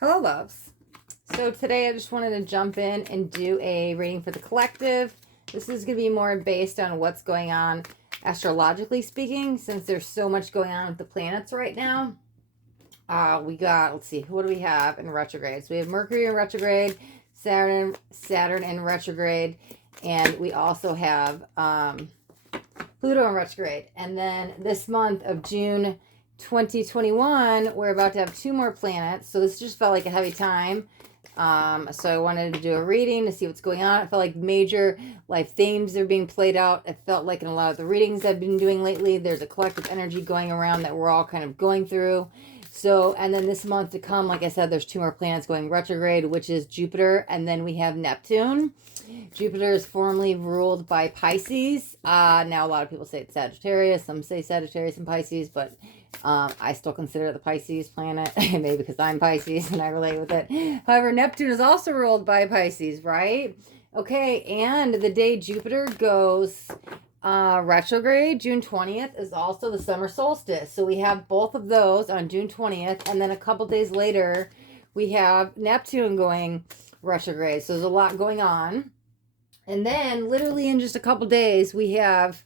Hello, loves. So today I just wanted to jump in and do a reading for the collective. This is going to be more based on what's going on astrologically speaking, since there's so much going on with the planets right now. We got, let's see, what do we have in retrograde? So we have Mercury in retrograde, Saturn in retrograde, and we also have Pluto in retrograde. And then this month of June 2021, we're about to have 2 more planets. So this just felt like a heavy time. So I wanted to do a reading to see what's going on. I felt like major life themes are being played out. I felt like in a lot of the readings I've been doing lately, there's a collective energy going around that we're all kind of going through. So, and then this month to come, like I said, there's 2 more planets going retrograde, which is Jupiter, and then we have Neptune. Jupiter is formerly ruled by Pisces. Now a lot of people say it's Sagittarius. Some say Sagittarius and Pisces, but I still consider it the Pisces planet, maybe because I'm Pisces and I relate with it. However, Neptune is also ruled by Pisces, right? Okay, and the day Jupiter goes retrograde, June 20th, is also the summer solstice. So we have both of those on June 20th, and then a couple days later, we have Neptune going retrograde. So there's a lot going on. And then literally in just a couple days, we have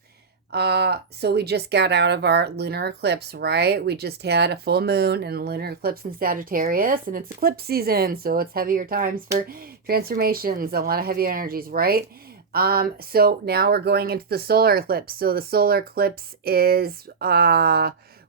so we just got out of our lunar eclipse, right? We just had a full moon and a lunar eclipse in Sagittarius, and it's eclipse season, so it's heavier times for transformations, a lot of heavy energies, right? So now we're going into the solar eclipse. So the solar eclipse is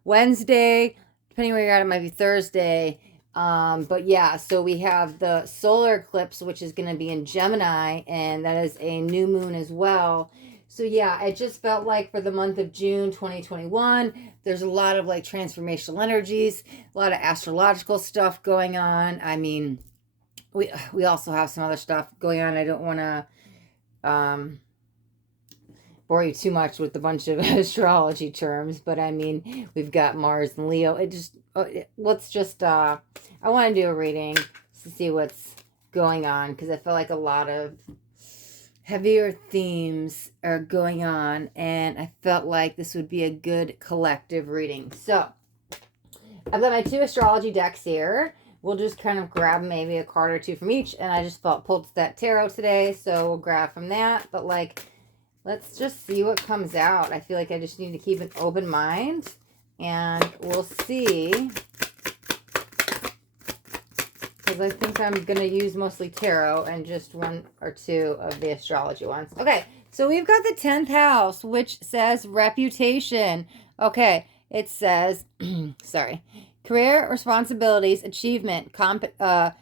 Wednesday, depending where you're at, it might be Thursday. But yeah, so we have the solar eclipse, which is going to be in Gemini, and that is a new moon as well. So yeah, it just felt like for the month of June 2021, there's a lot of like transformational energies, a lot of astrological stuff going on. I mean, we also have some other stuff going on. I don't want to bore you too much with a bunch of astrology terms, but I mean, we've got Mars and Leo. Let's just I want to do a reading to see what's going on, because I feel like a lot of heavier themes are going on, and I felt like this would be a good collective reading. So I've got my 2 astrology decks here. We'll just kind of grab maybe a card or 2 from each, and I just pulled that tarot today, so we'll grab from that. But like, let's just see what comes out. I feel like I just need to keep an open mind, and we'll see. Because I think I'm going to use mostly tarot and just 1 or 2 of the astrology ones. Okay, so we've got the 10th house, which says reputation. Okay, it says, sorry, career, responsibilities, achievement, competence,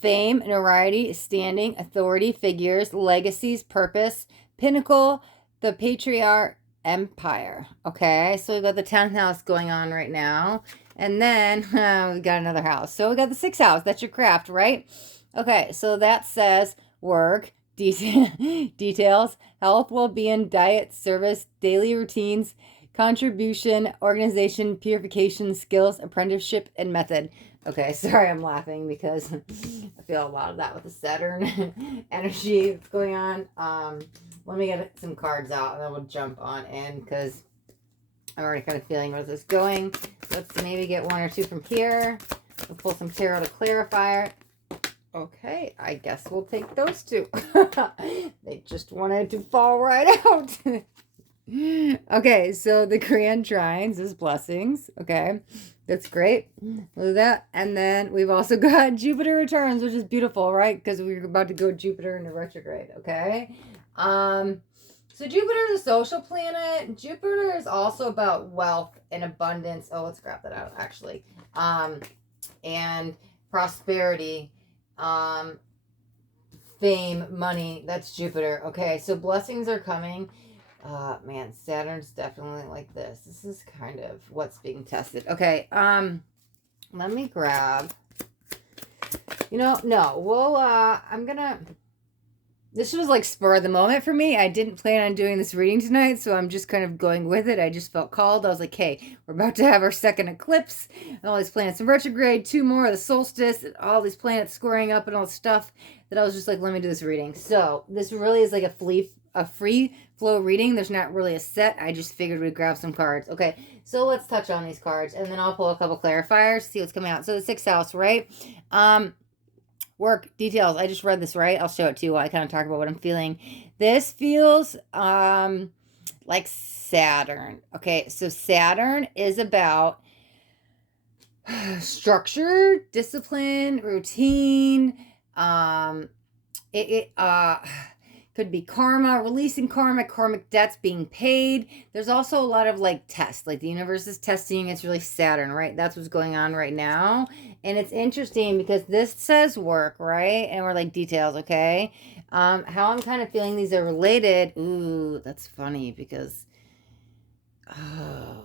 fame, notoriety, standing, authority, figures, legacies, purpose, pinnacle, the patriarch, empire. Okay, so we've got the 10th house going on right now. And then we got another house. So we got the 6th house. That's your craft, right? Okay, so that says work, details, health, well-being, diet, service, daily routines, contribution, organization, purification, skills, apprenticeship, and method. Okay, sorry I'm laughing because I feel a lot of that with the Saturn energy that's going on. Let me get some cards out and then we'll jump on in, because I'm already kind of feeling where this is going. Let's maybe get 1 or 2 from here. We'll pull some tarot to clarify it. Okay, I guess we'll take those 2. They just wanted to fall right out. Okay, so the grand trines is blessings. Okay, that's great. Look at that. And then we've also got Jupiter returns, which is beautiful, right? Because we're about to go Jupiter into retrograde. Okay. So Jupiter is a social planet. Jupiter is also about wealth and abundance. Oh, let's grab that out, actually. And prosperity, fame, money. That's Jupiter. Okay, so blessings are coming. Man, Saturn's definitely like this. This is kind of what's being tested. Okay, let me grab. I'm gonna. This was like spur of the moment for me. I didn't plan on doing this reading tonight, so I'm just kind of going with it. I just felt called. I was like, hey, we're about to have our second eclipse, and all these planets in retrograde, 2 more of the solstice, and all these planets squaring up and all this stuff, that I was just like, let me do this reading. So this really is like a free flow reading. There's not really a set. I just figured we'd grab some cards. Okay, so let's touch on these cards, and then I'll pull a couple clarifiers, see what's coming out. So the 6th house, right? Work details. I just read this, right? I'll show it to you while I kind of talk about what I'm feeling. This feels like Saturn. Okay, so Saturn is about structure, discipline, routine. It could be karma, releasing karmic debts being paid. There's also a lot of like tests, like the universe is testing. It's really Saturn, right? That's what's going on right now. And it's interesting because this says work, right? And we're like details, okay? How I'm kind of feeling these are related. Ooh, that's funny because, oh,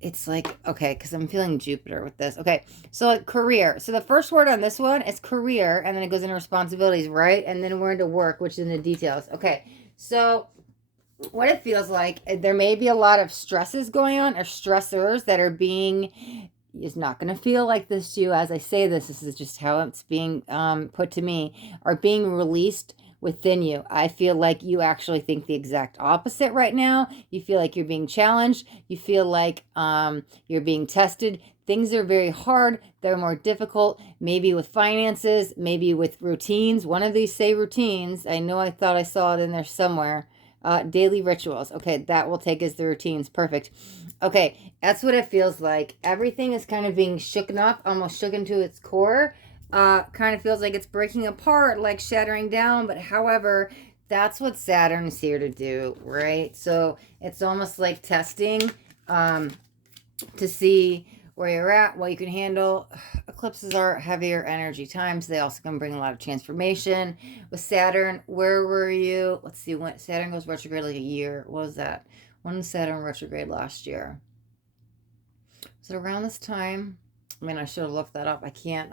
it's like, okay, because I'm feeling Jupiter with this. Okay, so like career. So the first word on this one is career, and then it goes into responsibilities, right? And then we're into work, which is in the details. Okay, so what it feels like, there may be a lot of stresses going on, or stressors that are being, is not going to feel like this to you as I say this. This is just how it's being put to me, are being released within you. I feel like you actually think the exact opposite right now. You feel like you're being challenged. You feel like you're being tested. Things are very hard. They're more difficult, maybe with finances, maybe with routines. One of these say routines. I know I thought I saw it in there somewhere. Daily rituals. Okay, that will take as the routines. Perfect. Okay, that's what it feels like. Everything is kind of being shooken up, almost shook into its core. Kind of feels like it's breaking apart, like shattering down. But however, that's what Saturn is here to do, right? So it's almost like testing to see where you're at, what you can handle. Eclipses are heavier energy times. They also can bring a lot of transformation. With Saturn, where were you? Let's see, when Saturn goes retrograde like a year. What was that? When was Saturn retrograde last year? Was it around this time? I mean, I should have looked that up. I can't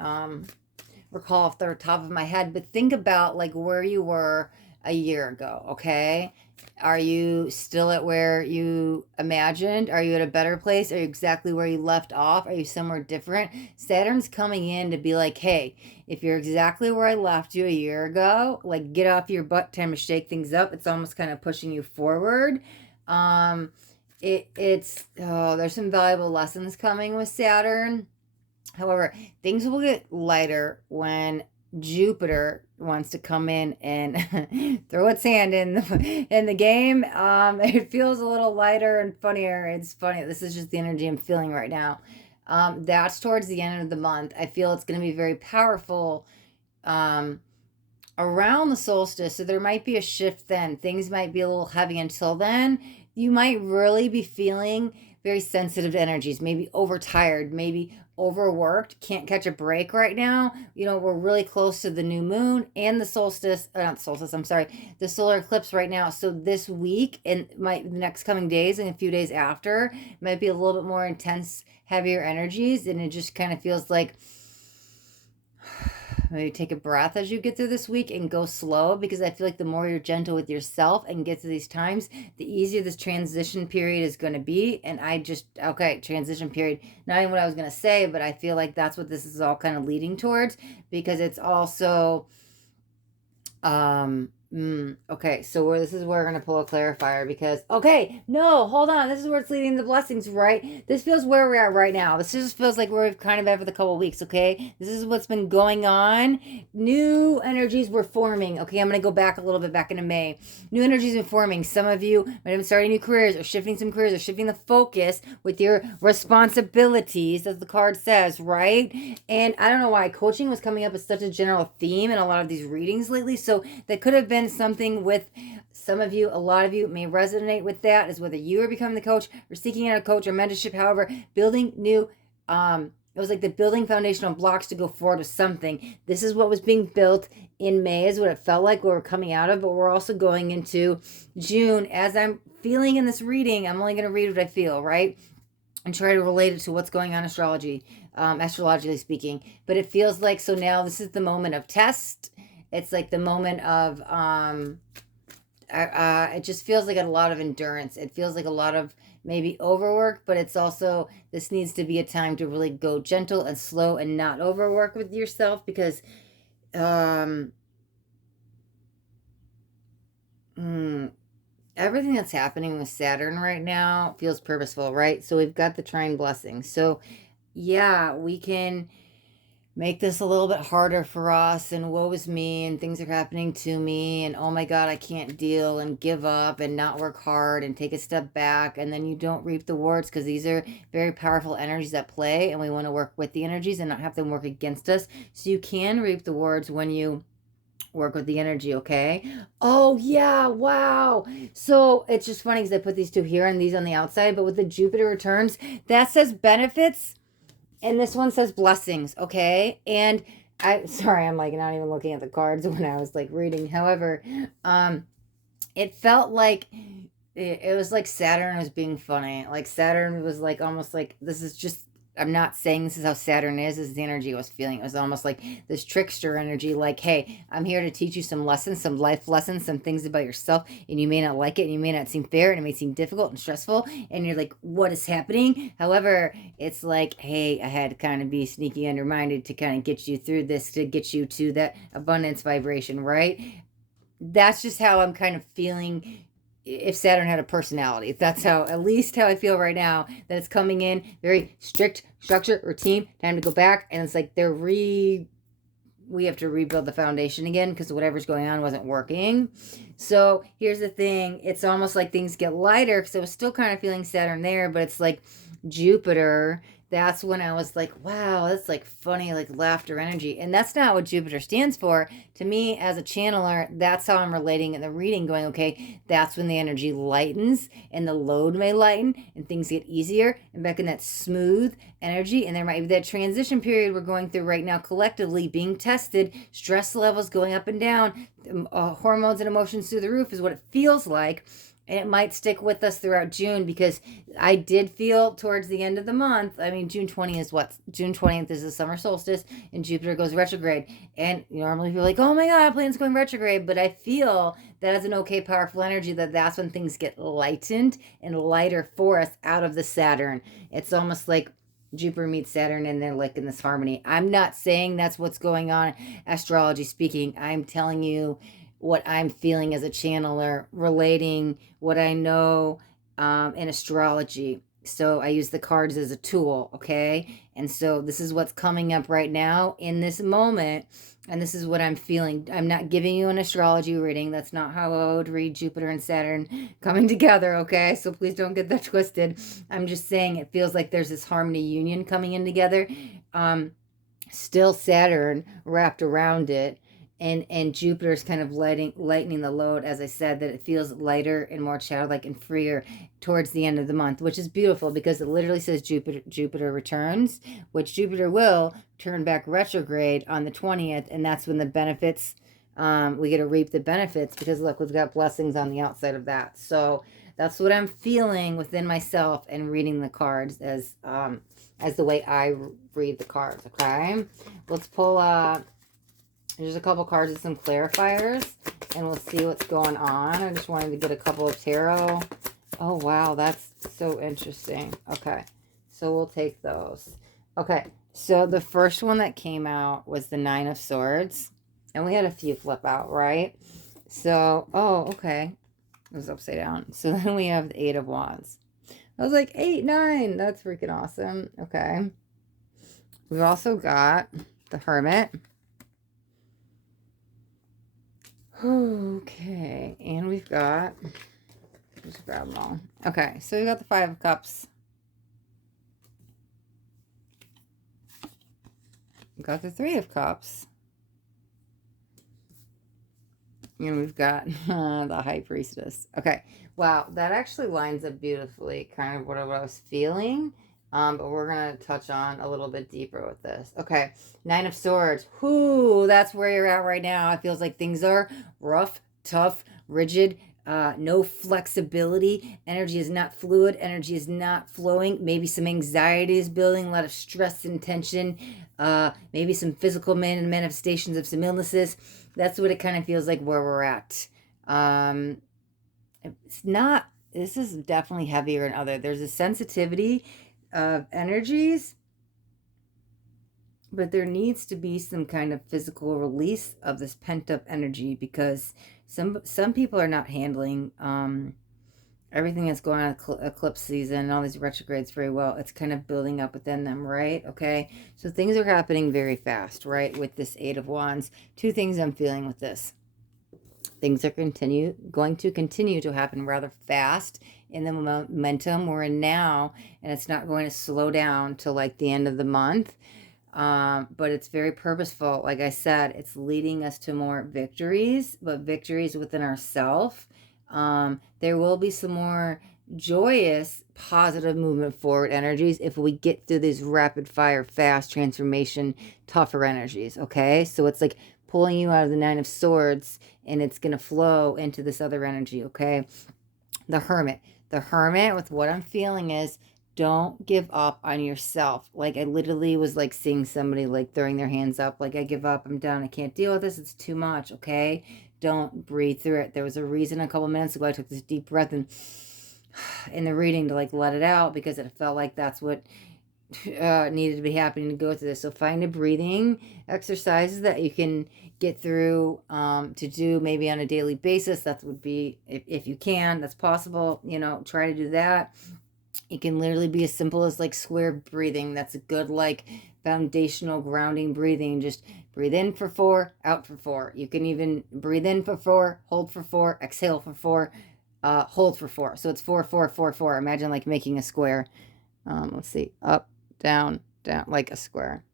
recall off the top of my head, but think about like where you were a year ago, okay? Are you still at where you imagined? Are you at a better place? Are you exactly where you left off? Are you somewhere different? Saturn's coming in to be like, hey, if you're exactly where I left you a year ago, like get off your butt, time to shake things up. It's almost kind of pushing you forward. There's some valuable lessons coming with Saturn. However, things will get lighter when Jupiter wants to come in and throw its hand in the game. It feels a little lighter and funnier. It's funny. This is just the energy I'm feeling right now. That's towards the end of the month. I feel it's going to be very powerful around the solstice. So there might be a shift then. Things might be a little heavy until then. You might really be feeling very sensitive energies, maybe overtired, maybe overworked, can't catch a break right now. You know, we're really close to the new moon and the solstice, not the solstice, I'm sorry, the solar eclipse right now. So this week and the next coming days and a few days after might be a little bit more intense, heavier energies. And it just kind of feels like maybe take a breath as you get through this week and go slow, because I feel like the more you're gentle with yourself and get to these times, the easier this transition period is going to be. And transition period, not even what I was going to say, but I feel like that's what this is all kind of leading towards, because it's also, okay, so this is where we're going to pull a clarifier, because, okay, no, hold on, this is where it's leading to blessings, right? This feels where we're at right now. This just feels like where we've kind of been for the couple of weeks, okay? This is what's been going on. New energies were forming, okay? I'm going to go back a little bit, back into May. New energies are forming. Some of you might have been starting new careers, or shifting some careers, or shifting the focus with your responsibilities, as the card says, right? And I don't know why coaching was coming up as such a general theme in a lot of these readings lately, so that could have been something with some of you. A lot of you may resonate with that, as whether you are becoming the coach or seeking out a coach or mentorship. However, building new, it was like the building foundational blocks to go forward with something. This is what was being built in May, is what it felt like what we're coming out of, but we're also going into June. As I'm feeling in this reading, I'm only going to read what I feel, right? And try to relate it to what's going on astrologically speaking. But it feels like, so now this is the moment of test. It's like the moment of, it just feels like a lot of endurance. It feels like a lot of maybe overwork, but it's also, this needs to be a time to really go gentle and slow and not overwork with yourself, because, Everything that's happening with Saturn right now feels purposeful, right? So we've got the trine blessing. So yeah, we can make this a little bit harder for us, and woe is me, and things are happening to me, and oh my God, I can't deal, and give up and not work hard and take a step back, and then you don't reap the rewards, because these are very powerful energies at play, and we want to work with the energies and not have them work against us. So you can reap the rewards when you work with the energy, okay? Oh yeah, wow. So it's just funny because I put these two here and these on the outside, but with the Jupiter returns, that says benefits and this one says blessings, okay? And sorry, I'm like not even looking at the cards when I was like reading. However, it felt like it was like Saturn was being funny. Like Saturn was like almost like, this is just, I'm not saying this is how Saturn is. This is the energy I was feeling. It was almost like this trickster energy, like, hey, I'm here to teach you some lessons, some life lessons, some things about yourself, and you may not like it, and you may not seem fair, and it may seem difficult and stressful, and you're like, what is happening? However, it's like, hey, I had to kind of be sneaky undermined to kind of get you through this, to get you to that abundance vibration, right? That's just how I'm kind of feeling. If Saturn had a personality, that's how, at least how I feel right now, that it's coming in very strict, structure, routine, time to go back, and it's like we have to rebuild the foundation again because whatever's going on wasn't working. So here's the thing, it's almost like things get lighter because I was still kind of feeling Saturn there, but it's like Jupiter. That's when I was like, wow, that's like funny, like laughter energy. And that's not what Jupiter stands for. To me, as a channeler, that's how I'm relating in the reading, going, okay, that's when the energy lightens and the load may lighten and things get easier and back in that smooth energy. And there might be that transition period we're going through right now, collectively being tested, stress levels going up and down, hormones and emotions through the roof is what it feels like. And it might stick with us throughout June, because I did feel towards the end of the month, I mean, June 20th is what? June 20th is the summer solstice, and Jupiter goes retrograde. And normally people are like, oh my God, Planet's going retrograde. But I feel that as an okay, powerful energy, that's when things get lightened and lighter for us out of the Saturn. It's almost like Jupiter meets Saturn and they're like in this harmony. I'm not saying that's what's going on, astrology speaking. I'm telling you what I'm feeling as a channeler, relating what I know in astrology. So I use the cards as a tool, okay? And so this is what's coming up right now in this moment, and this is what I'm feeling. I'm not giving you an astrology reading. That's not how I would read Jupiter and Saturn coming together, okay? So please don't get that twisted. I'm just saying it feels like there's this harmony union coming in together. Still Saturn wrapped around it, and Jupiter's kind of lightening the load, as I said, that it feels lighter and more childlike and freer towards the end of the month, which is beautiful because it literally says Jupiter returns, which Jupiter will turn back retrograde on the 20th, and that's when the benefits, we get to reap the benefits, because look, we've got blessings on the outside of that. So that's what I'm feeling within myself and reading the cards as the way I read the cards, okay? Let's pull there's a couple cards with some clarifiers, and we'll see what's going on. I just wanted to get a couple of tarot. Oh, wow, that's so interesting. Okay, so we'll take those. Okay, so the first one that came out was the Nine of Swords, and we had a few flip out, right? So, oh, okay, it was upside down. So then we have the Eight of Wands. I was like, 8, 9, that's freaking awesome. Okay, we've also got the Hermit. Okay, and we've got, just grab them all. Okay, so we got the Five of Cups. We've got the Three of Cups. And we've got the High Priestess. Okay, wow, that actually lines up beautifully, kind of what I was feeling. But we're going to touch on a little bit deeper with this. Okay, Nine of Swords. Whoo, that's where you're at right now. It feels like things are rough, tough, rigid, no flexibility. Energy is not fluid. Energy is not flowing. Maybe some anxiety is building, a lot of stress and tension. Maybe some physical manifestations of some illnesses. That's what it kind of feels like where we're at. It's not, this is definitely heavier than other. There's a sensitivity of energies, but there needs to be some kind of physical release of this pent-up energy, because Some people are not handling everything that's going on eclipse season and all these retrogrades very well. It's kind of building up within them, right? Okay, so things are happening very fast, right? With this Eight of Wands, two things I'm feeling with this. Things are going to continue to happen rather fast in the momentum we're in now, and it's not going to slow down till like the end of the month. But it's very purposeful. Like I said, it's leading us to more victories, but victories within ourselves. There will be some more joyous, positive movement forward energies if we get through these rapid fire, fast transformation, tougher energies. Okay, so it's like pulling you out of the Nine of Swords, and it's gonna flow into this other energy. Okay, the Hermit. The Hermit, with what I'm feeling is, don't give up on yourself. Like, I literally was like seeing somebody like throwing their hands up, like, I give up, I'm done, I can't deal with this, it's too much. Okay, don't breathe through it. There was a reason a couple minutes ago I took this deep breath and in the reading to like let it out, because it felt like that's what needed to be happening to go through this. So find a breathing exercises that you can get through to do maybe on a daily basis. That would be, if you can, that's possible, you know, try to do that. It can literally be as simple as like square breathing. That's a good like foundational grounding breathing. Just breathe in for 4, out for 4. You can even breathe in for 4, hold for 4, exhale for 4, hold for 4. So it's 4, 4, 4, 4. Imagine like making a square. Let's see, up, down, down, like a square,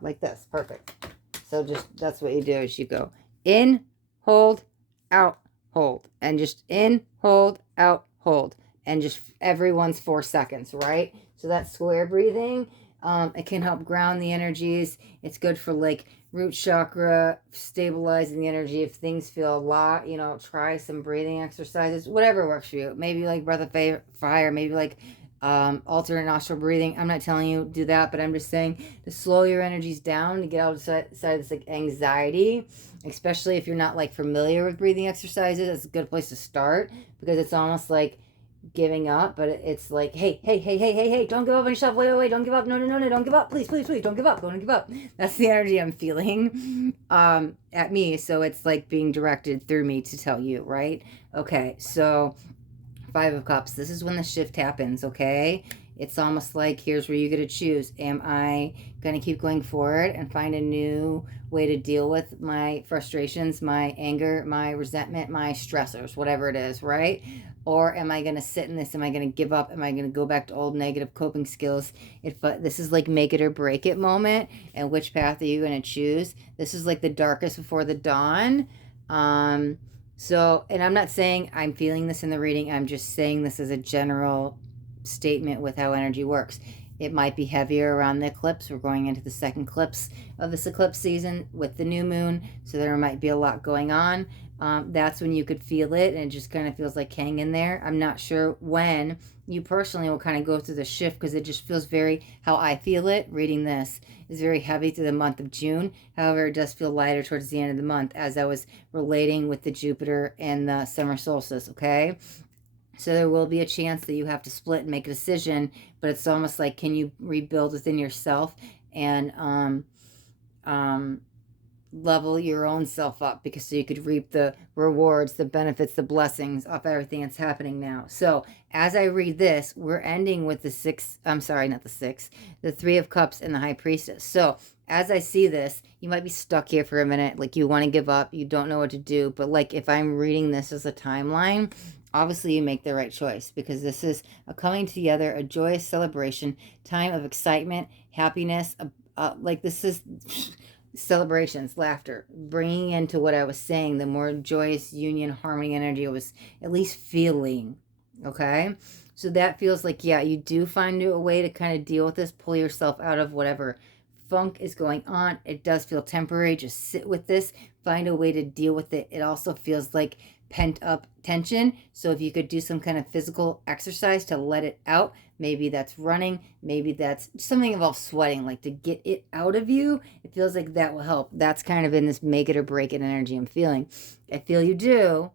like this. Perfect. So just, that's what you do, is you go in, hold, out, hold, and just in, hold, out, hold, and just everyone's 4 seconds, right? So that's square breathing. It can help ground the energies. It's good for like root chakra, stabilizing the energy. If things feel a lot, you know, try some breathing exercises, whatever works for you. Maybe like breath of fire, maybe like alternate nostril breathing. I'm not telling you do that, but I'm just saying to slow your energies down, to get outside this like anxiety, especially if you're not like familiar with breathing exercises. It's a good place to start, because it's almost like giving up, but it's like, hey, don't give up on yourself. Wait, don't give up. No, don't give up. Please, don't give up. Don't give up. That's the energy I'm feeling at me. So it's like being directed through me to tell you, right? Okay, so 5 of Cups. This is when the shift happens, okay? It's almost like, here's where you get to choose. Am I going to keep going forward and find a new way to deal with my frustrations, my anger, my resentment, my stressors, whatever it is, right? Or am I going to sit in this? Am I going to give up? Am I going to go back to old negative coping skills? This is like make it or break it moment. And which path are you going to choose? This is like the darkest before the dawn. So, and I'm not saying I'm feeling this in the reading. I'm just saying this as a general statement with how energy works. It might be heavier around the eclipse. We're going into the second eclipse of this eclipse season with the new moon. So there might be a lot going on. That's when you could feel it, and it just kind of feels like hang in there. I'm not sure when you personally will kind of go through the shift, because it just feels very, how I feel it reading this is very heavy through the month of June. However, it does feel lighter towards the end of the month, as I was relating with the Jupiter and the summer solstice, okay? So there will be a chance that you have to split and make a decision, but it's almost like, can you rebuild within yourself and level your own self up, because so you could reap the rewards, the benefits, the blessings of everything that's happening now. So as I read this, we're ending with the 3 of Cups and the High Priestess. So as I see this, you might be stuck here for a minute, like you want to give up, you don't know what to do. But like, if I'm reading this as a timeline, obviously you make the right choice, because this is a coming together, a joyous celebration, time of excitement, happiness. Like, this is celebrations, laughter, bringing into what I was saying, the more joyous union, harmony, energy I was at least feeling, okay? So that feels like, yeah, you do find a way to kind of deal with this, pull yourself out of whatever funk is going on. It does feel temporary. Just sit with this, find a way to deal with it. It also feels like pent up tension. So if you could do some kind of physical exercise to let it out, maybe that's running, maybe that's something involves sweating, like to get it out of you. It feels like that will help. That's kind of in this make it or break it energy I'm feeling. I feel you do,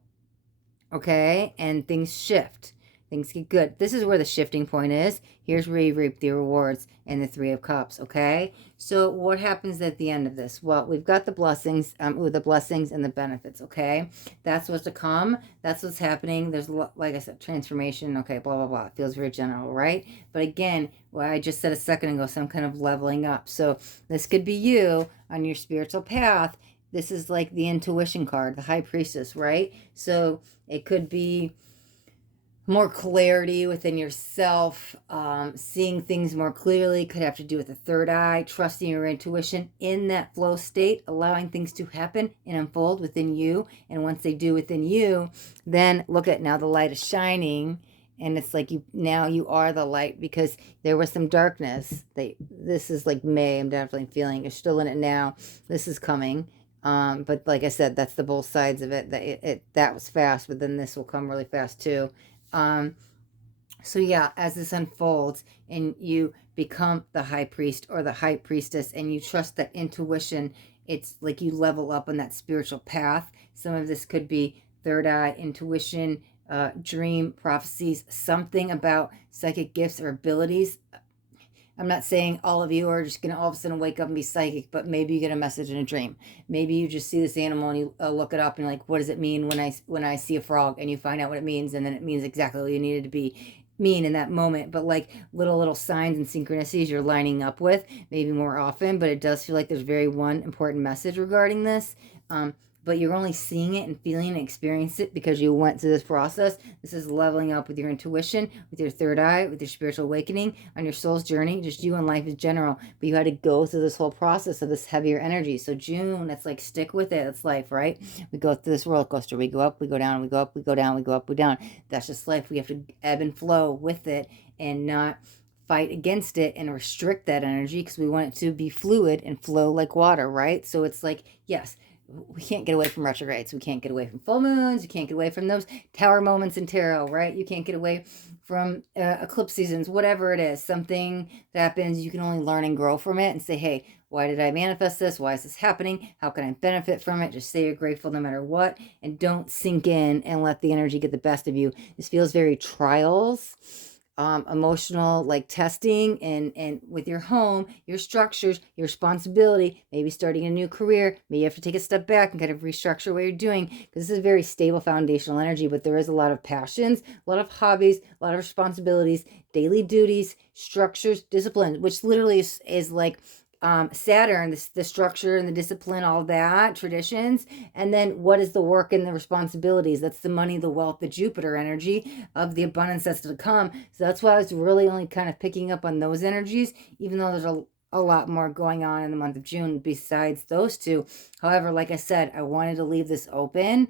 okay? And things shift. things get good. This is where the shifting point is. Here's where you reap the rewards and the Three of Cups, okay? So what happens at the end of this? Well, we've got the blessings, the blessings and the benefits, okay? That's what's to come. That's what's happening. There's, like I said, transformation, okay, blah, blah, blah. It feels very general, right? But again, what I just said a second ago, some kind of leveling up. So this could be you on your spiritual path. This is like the intuition card, the High Priestess, right? So it could be more clarity within yourself, seeing things more clearly. Could have to do with the third eye, trusting your intuition in that flow state, allowing things to happen and unfold within you. And once they do within you, then look at, now the light is shining, and it's like now you are the light, because there was some darkness. This is like May. I'm definitely feeling you're still in it now. This is coming. But like I said, that's the both sides of it. That was fast, but then this will come really fast too. So yeah, as this unfolds and you become the high priest or the high priestess, and you trust that intuition, it's like you level up on that spiritual path. Some of this could be third eye, intuition, dream, prophecies, something about psychic gifts or abilities. I'm not saying all of you are just going to all of a sudden wake up and be psychic, but maybe you get a message in a dream. Maybe you just see this animal and you look it up and you're like, what does it mean when I see a frog? And you find out what it means, and then it means exactly what you needed to be mean in that moment. But like little signs and synchronicities you're lining up with, maybe more often, but it does feel like there's very one important message regarding this. But you're only seeing it and feeling and experiencing it because you went through this process. This is leveling up with your intuition, with your third eye, with your spiritual awakening, on your soul's journey, just you and life in general. But you had to go through this whole process of this heavier energy. So June, it's like, stick with it. It's life, right? We go through this roller coaster. We go up, we go down, we go up, we go down, we go up, we down. That's just life. We have to ebb and flow with it and not fight against it and restrict that energy, because we want it to be fluid and flow like water, right? So it's like, yes, we can't get away from retrogrades. We can't get away from full moons. You can't get away from those tower moments in tarot, right? You can't get away from eclipse seasons, whatever it is. Something that happens, you can only learn and grow from it and say, hey, why did I manifest this? Why is this happening? How can I benefit from it? Just say you're grateful no matter what, and don't sink in and let the energy get the best of you. This feels very trials, emotional, like testing, and with your home, your structures, your responsibility, maybe starting a new career. Maybe you have to take a step back and kind of restructure what you're doing, because this is very stable foundational energy. But there is a lot of passions, a lot of hobbies, a lot of responsibilities, daily duties, structures, discipline, which literally is like Saturn, the structure and the discipline, all that, traditions. And then what is the work and the responsibilities? That's the money, the wealth, the Jupiter energy of the abundance that's to come. So that's why I was really only kind of picking up on those energies, even though there's a lot more going on in the month of June besides those two. However, like I said, I wanted to leave this open,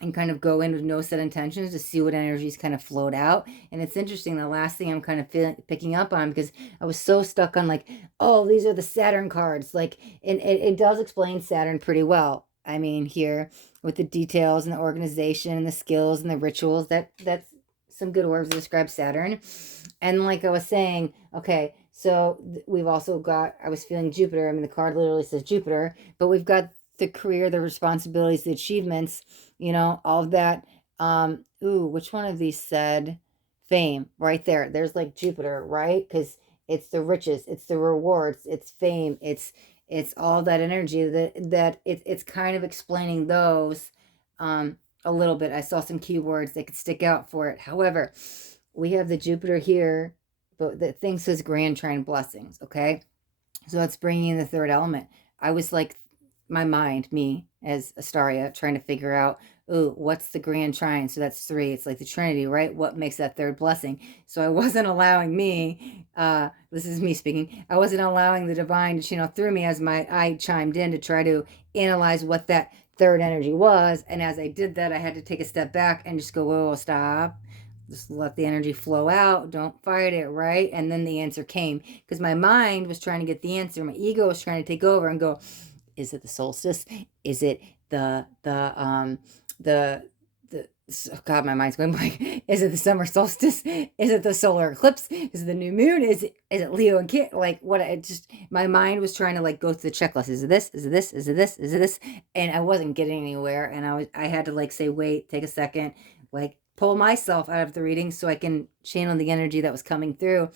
and kind of go in with no set intentions to see what energies kind of float out. And it's interesting, the last thing I'm kind of picking up on, because I was so stuck on like, oh, these are the Saturn cards. Like, and it does explain Saturn pretty well. I mean, here with the details and the organization and the skills and the rituals, that's some good words to describe Saturn. And like I was saying, okay, so we've also got, I was feeling Jupiter. I mean, the card literally says Jupiter, but we've got the career, the responsibilities, the achievements, all of that. Which one of these said fame? Right there. There's like Jupiter, right? Because it's the riches, it's the rewards, it's fame, it's all that energy that it's kind of explaining those a little bit. I saw some keywords that could stick out for it. However, we have the Jupiter here, but the thing says grand trine blessings, okay? So that's bringing in the third element. I was like, my mind, me as Astaria, trying to figure out, what's the grand trine? So that's 3. It's like the Trinity, right? What makes that third blessing? So I wasn't allowing this is me speaking, I wasn't allowing the divine to channel through me as I chimed in to try to analyze what that third energy was. And as I did that, I had to take a step back and just go, whoa, stop. Just let the energy flow out. Don't fight it, right? And then the answer came, because my mind was trying to get the answer. My ego was trying to take over and go, is it the solstice? Is it the oh God, my mind's going blank. Is it the summer solstice? Is it the solar eclipse? Is it the new moon? Is it Leo and Kid? Like, what? My mind was trying to like go through the checklist. Is it this? Is it this? Is it this? Is it this? And I wasn't getting anywhere. And I had to like say, wait, take a second, like pull myself out of the reading so I can channel the energy that was coming through.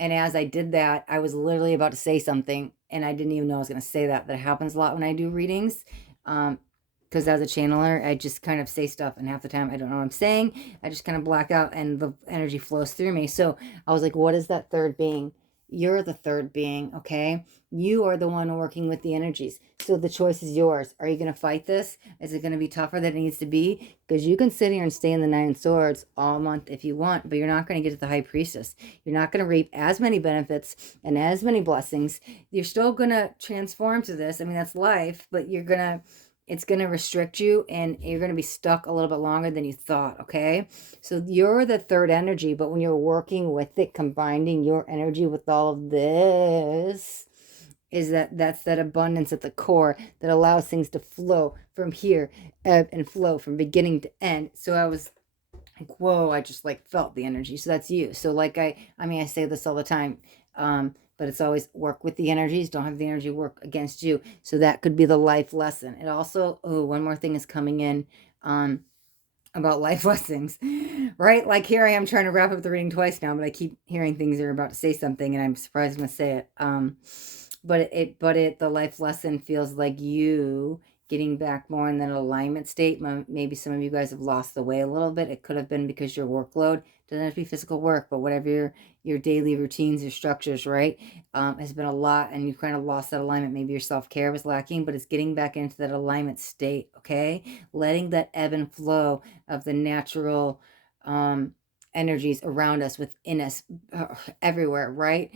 And as I did that, I was literally about to say something, and I didn't even know I was going to say that. That happens a lot when I do readings. Because as a channeler, I just kind of say stuff, and half the time I don't know what I'm saying. I just kind of black out, and the energy flows through me. So I was like, what is that third being? You're the third being, okay? You are the one working with the energies. So the choice is yours. Are you going to fight this? Is it going to be tougher than it needs to be? Because you can sit here and stay in the Nine of Swords all month if you want, but you're not going to get to the High Priestess. You're not going to reap as many benefits and as many blessings. You're still going to transform to this. I mean, that's life, but it's going to restrict you, and you're going to be stuck a little bit longer than you thought, okay? So you're the third energy, but when you're working with it, combining your energy with all of this, that's that abundance at the core that allows things to flow from here, ebb and flow from beginning to end. So I was like, whoa, I just like felt the energy. So that's you. So like I mean, I say this all the time, but it's always work with the energies. Don't have the energy work against you. So that could be the life lesson. It also, oh, one more thing is coming in about life lessons, right? Like here I am trying to wrap up the reading twice now, but I keep hearing things that are about to say something, and I'm surprised I'm going to say it. But the life lesson feels like you getting back more in that alignment state. Maybe some of you guys have lost the way a little bit. It could have been because your workload doesn't have to be physical work, but whatever your daily routines or structures, right, has been a lot, and you've kind of lost that alignment. Maybe your self-care was lacking, but it's getting back into that alignment state, okay? Letting that ebb and flow of the natural energies around us, within us, everywhere, right?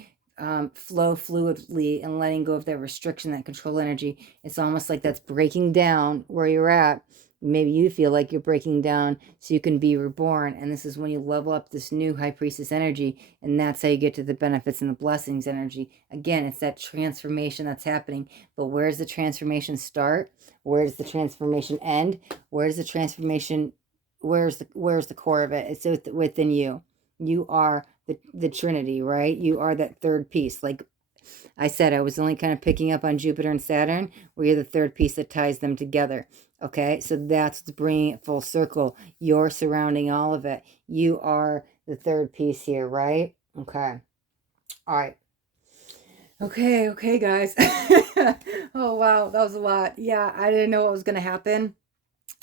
Flow fluidly and letting go of that restriction, that control energy. It's almost like that's breaking down where you're at. Maybe you feel like you're breaking down so you can be reborn. And this is when you level up this new High Priestess energy. And that's how you get to the benefits and the blessings energy. Again, it's that transformation that's happening. But where does the transformation start? Where does the transformation end? Where does the transformation, where's the core of it? It's within you. You are the Trinity, right? You are that third piece. Like I said, I was only kind of picking up on Jupiter and Saturn, where you're the third piece that ties them together. Okay, so that's what's bringing it full circle. You're surrounding all of it. You are the third piece here, right? Okay. All right. Okay, guys. Oh, wow, that was a lot. Yeah, I didn't know what was going to happen.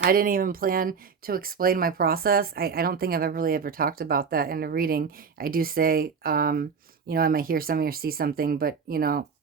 I didn't even plan to explain my process. I don't think I've ever talked about that in a reading. I do say, I might hear something or see something, but,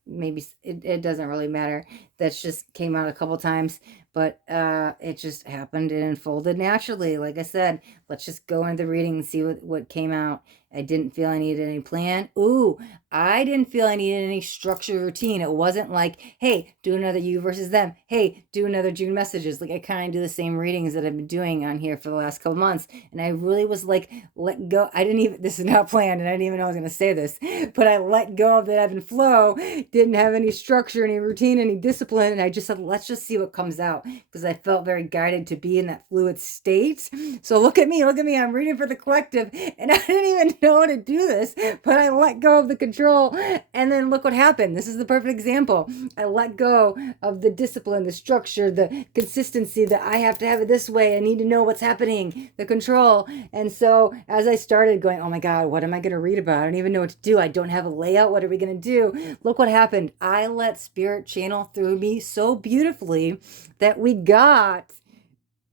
maybe it doesn't really matter. That's just came out a couple times, but it just happened and unfolded naturally. Like I said, let's just go into the reading and see what came out. I didn't feel I needed any plan. Ooh, I didn't feel I needed any structured routine. It wasn't like, hey, do another you versus them. Hey, do another June messages. Like I kind of do the same readings that I've been doing on here for the last couple months. And I really was like, let go. This is not planned, and I didn't even know I was going to say this, but I let go of the ebb and flow. Didn't have any structure, any routine, any discipline. And I just said, let's just see what comes out, because I felt very guided to be in that fluid state. So look at me. I'm reading for the collective, and I didn't even know how to do this, but I let go of the control, and then look what happened. This is the perfect example. I let go of the discipline, the structure, the consistency that I have to have it this way. I need to know what's happening, the control. And so as I started going, oh my God, what am I going to read about? I don't even know what to do. I don't have a layout. What are we going to do? Look what happened. I let spirit channel through me so beautifully that we got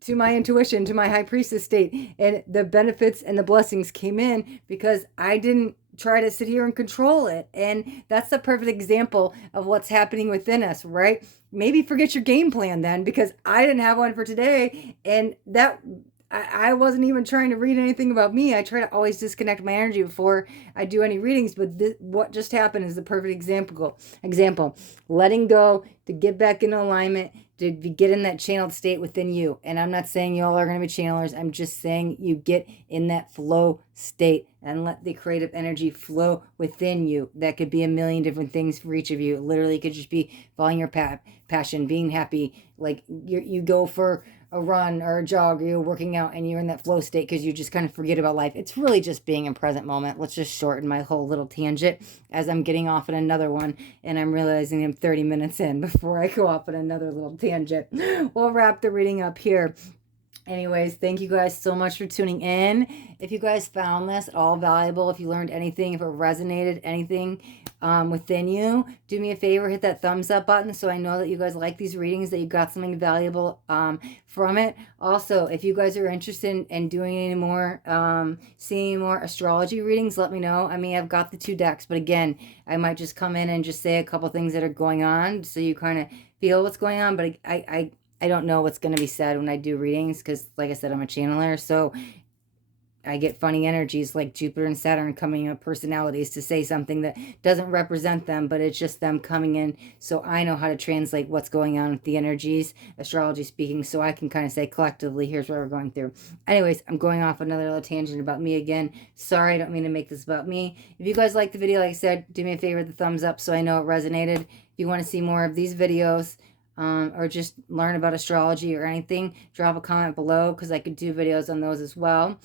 to my intuition, to my High Priestess state, and the benefits and the blessings came in because I didn't try to sit here and control it. And that's the perfect example of what's happening within us, right? Maybe forget your game plan then, because I didn't have one for today, and that I wasn't even trying to read anything about me. I try to always disconnect my energy before I do any readings, but what just happened is the perfect example. Letting go to get back in alignment, to get in that channeled state within you. And I'm not saying y'all are going to be channelers. I'm just saying you get in that flow state and let the creative energy flow within you. That could be a million different things for each of you. Literally, it could just be following your passion, being happy. Like you go for a run or a jog, or you're working out and you're in that flow state because you just kind of forget about life. It's really just being in present moment. Let's just shorten my whole little tangent as I'm getting off on another one, and I'm realizing I'm 30 minutes in before I go off on another little tangent. We'll wrap the reading up here. Anyways, thank you guys so much for tuning in. If you guys found this at all valuable, if you learned anything, if it resonated anything within you, do me a favor, hit that thumbs up button so I know that you guys like these readings, that you got something valuable from it. Also, if you guys are interested in doing any more, seeing more astrology readings, let me know. I mean, I've got the 2 decks, but again, I might just come in and just say a couple things that are going on so you kind of feel what's going on, but I don't know what's going to be said when I do readings because, like I said, I'm a channeler. So I get funny energies like Jupiter and Saturn coming up personalities to say something that doesn't represent them, but it's just them coming in. So I know how to translate what's going on with the energies, astrology speaking, so I can kind of say collectively, here's what we're going through. Anyways, I'm going off another little tangent about me again. Sorry, I don't mean to make this about me. If you guys like the video, like I said, do me a favor, the thumbs up so I know it resonated. If you want to see more of these videos, or just learn about astrology or anything, drop a comment below because I could do videos on those as well.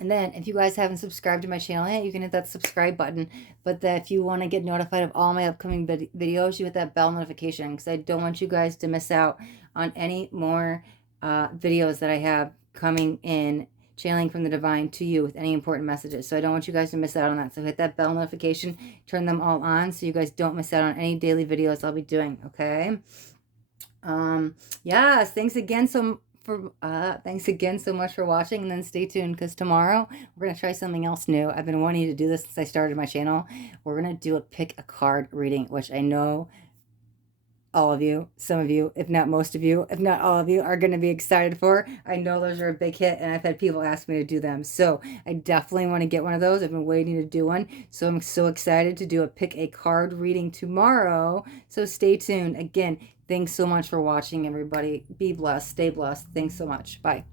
And then if you guys haven't subscribed to my channel yet, you can hit that subscribe button. But if you want to get notified of all my upcoming videos, you hit that bell notification because I don't want you guys to miss out on any more videos that I have coming in, channeling from the divine to you with any important messages. So I don't want you guys to miss out on that. So hit that bell notification, turn them all on so you guys don't miss out on any daily videos I'll be doing, okay? Yes, thanks again so much for watching, and then stay tuned because tomorrow we're gonna try something else new. I've been wanting to do this since I started my channel. We're gonna do a pick a card reading, which I know all of you, some of you, if not most of you, if not all of you, are going to be excited for. I know those are a big hit, and I've had people ask me to do them. So I definitely want to get one of those. I've been waiting to do one. So I'm so excited to do a pick a card reading tomorrow. So stay tuned. Again, thanks so much for watching, everybody. Be blessed. Stay blessed. Thanks so much. Bye.